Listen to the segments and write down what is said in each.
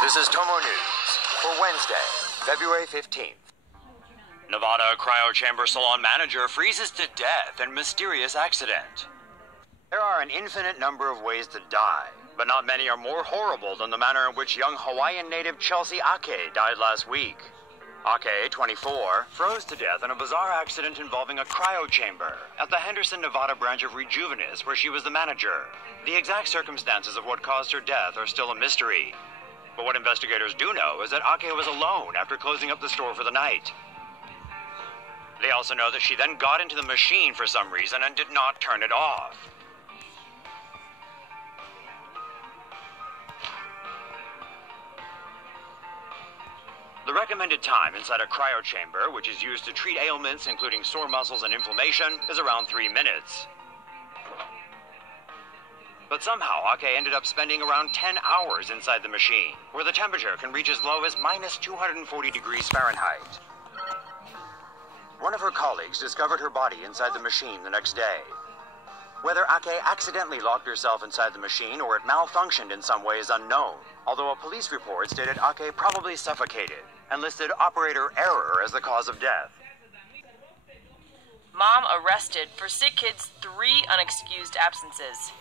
This is Tomo News for Wednesday, February 15th. Nevada Cryo Chamber Salon manager freezes to death in mysterious accident. There are an infinite number of ways to die, but not many are more horrible than the manner in which young Hawaiian native Chelsea Ake died last week. Ake, 24, froze to death in a bizarre accident involving a cryo chamber at the Henderson, Nevada branch of Rejuvenice, where she was the manager. The exact circumstances of what caused her death are still a mystery. But what investigators do know is that Ake was alone after closing up the store for the night. They also know that she then got into the machine for some reason and did not turn it off. The recommended time inside a cryo chamber, which is used to treat ailments including sore muscles and inflammation, is around 3 minutes. But somehow, Ake ended up spending around 10 hours inside the machine, where the temperature can reach as low as minus 240 degrees Fahrenheit. One of her colleagues discovered her body inside the machine the next day. Whether Ake accidentally locked herself inside the machine or it malfunctioned in some way is unknown, although a police report stated Ake probably suffocated and listed operator error as the cause of death. Mom arrested for sick kid's 3 unexcused absences.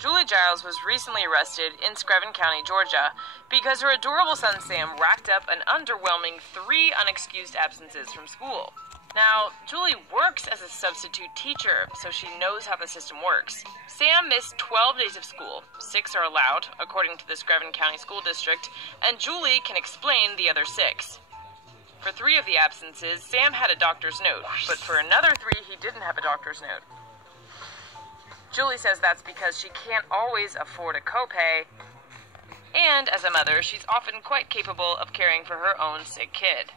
Julie Giles was recently arrested in Screven County, Georgia, because her adorable son Sam racked up an underwhelming 3 unexcused absences from school. Now, Julie works as a substitute teacher, so she knows how the system works. Sam missed 12 days of school. 6 are allowed, according to the Screven County School District, and Julie can explain the other 6. For 3 of the absences, Sam had a doctor's note, but for another 3, he didn't have a doctor's note. Julie says that's because she can't always afford a copay, and as a mother, she's often quite capable of caring for her own sick kid.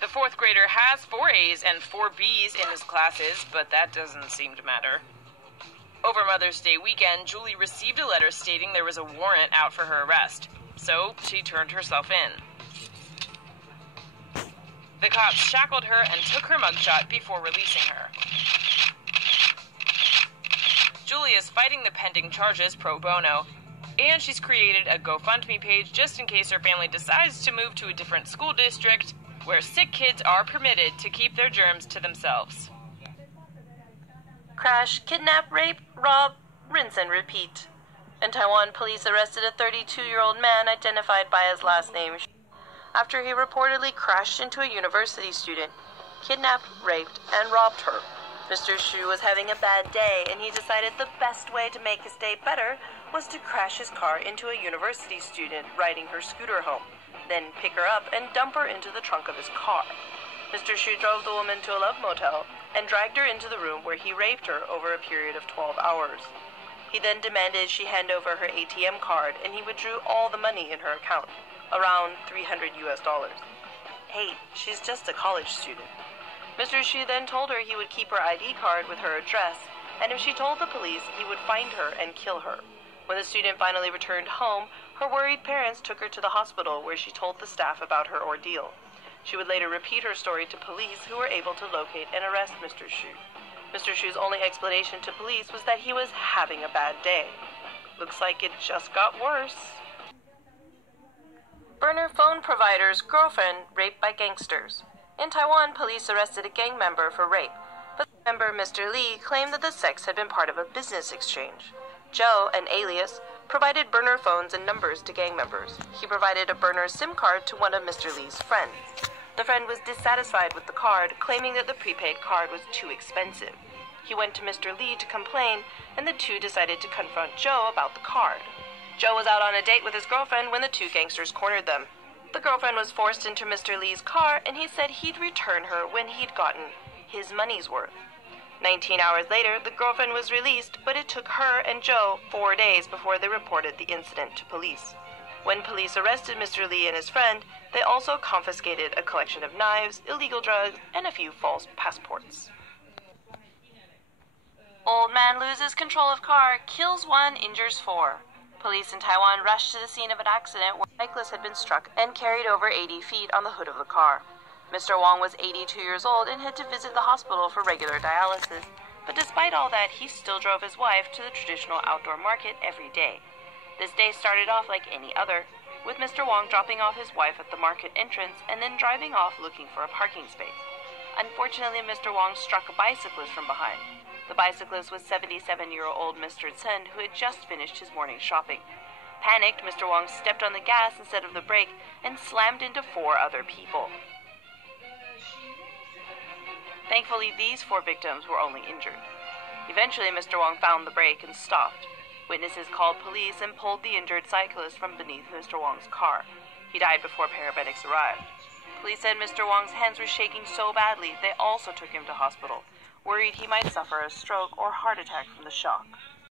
The 4th grader has 4 A's and 4 B's in his classes, but that doesn't seem to matter. Over Mother's Day weekend, Julie received a letter stating there was a warrant out for her arrest, so she turned herself in. The cops shackled her and took her mugshot before releasing her. Julie is fighting the pending charges pro bono, and she's created a GoFundMe page just in case her family decides to move to a different school district where sick kids are permitted to keep their germs to themselves. Crash, kidnap, rape, rob, rinse and repeat. In Taiwan, police arrested a 32-year-old man identified by his last name after he reportedly crashed into a university student, kidnapped, raped, and robbed her. Mr. Xu was having a bad day, and he decided the best way to make his day better was to crash his car into a university student riding her scooter home, then pick her up and dump her into the trunk of his car. Mr. Xu drove the woman to a love motel and dragged her into the room where he raped her over a period of 12 hours. He then demanded she hand over her ATM card, and he withdrew all the money in her account, around $300 US. Hey, she's just a college student. Mr. Xu then told her he would keep her ID card with her address, and if she told the police, he would find her and kill her. When the student finally returned home, her worried parents took her to the hospital where she told the staff about her ordeal. She would later repeat her story to police, who were able to locate and arrest Mr. Xu. Mr. Xu's only explanation to police was that he was having a bad day. Looks like it just got worse. Burner phone provider's girlfriend raped by gangsters. In Taiwan, police arrested a gang member for rape, but the member, Mr. Lee, claimed that the sex had been part of a business exchange. Joe, an alias, provided burner phones and numbers to gang members. He provided a burner SIM card to one of Mr. Lee's friends. The friend was dissatisfied with the card, claiming that the prepaid card was too expensive. He went to Mr. Lee to complain, and the two decided to confront Joe about the card. Joe was out on a date with his girlfriend when the 2 gangsters cornered them. The girlfriend was forced into Mr. Lee's car, and he said he'd return her when he'd gotten his money's worth. 19 hours later, the girlfriend was released, but it took her and Joe 4 days before they reported the incident to police. When police arrested Mr. Lee and his friend, they also confiscated a collection of knives, illegal drugs, and a few false passports. Old man loses control of car, kills 1, injures 4. Police in Taiwan rushed to the scene of an accident where a cyclist had been struck and carried over 80 feet on the hood of the car. Mr. Wong was 82 years old and had to visit the hospital for regular dialysis, but despite all that, he still drove his wife to the traditional outdoor market every day. This day started off like any other, with Mr. Wong dropping off his wife at the market entrance and then driving off looking for a parking space. Unfortunately, Mr. Wong struck a bicyclist from behind. The bicyclist was 77-year-old Mr. Chen, who had just finished his morning shopping. Panicked, Mr. Wong stepped on the gas instead of the brake and slammed into 4 other people. Thankfully, these 4 victims were only injured. Eventually, Mr. Wong found the brake and stopped. Witnesses called police and pulled the injured cyclist from beneath Mr. Wong's car. He died before paramedics arrived. Police said Mr. Wong's hands were shaking so badly they also took him to hospital, worried he might suffer a stroke or heart attack from the shock.